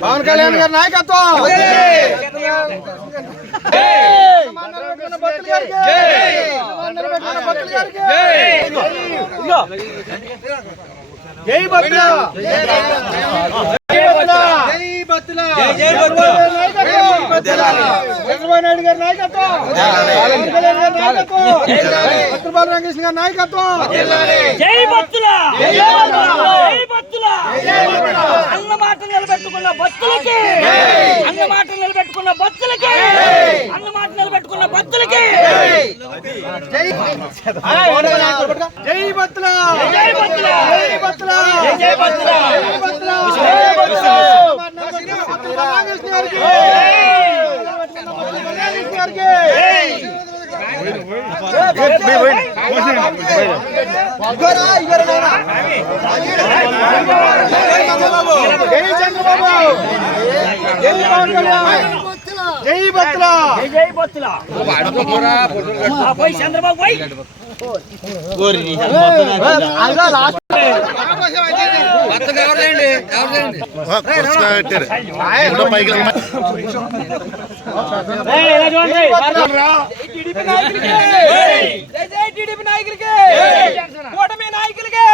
పవన్ కళ్యాణ్ గారి నాయకత్వం జై భద్ర చంద్రబాబు నాయుడు గారి నాయకత్వం చంద్రబాబు రామకృష్ణ గారి నాయకత్వం జై భక్తుల అన్న మాట నిలబెట్టుకున్న భక్తులకి అన్న మాట నిలబెట్టుకున్న భక్తులకి అన్న మాట నిలబెట్టుకున్న భక్తులకి జై భక్తుల జై భక్తుల జై భక్తుల జై భక్తుల రామకృష్ణ గారికి చంద్రబాబు నాయకులకి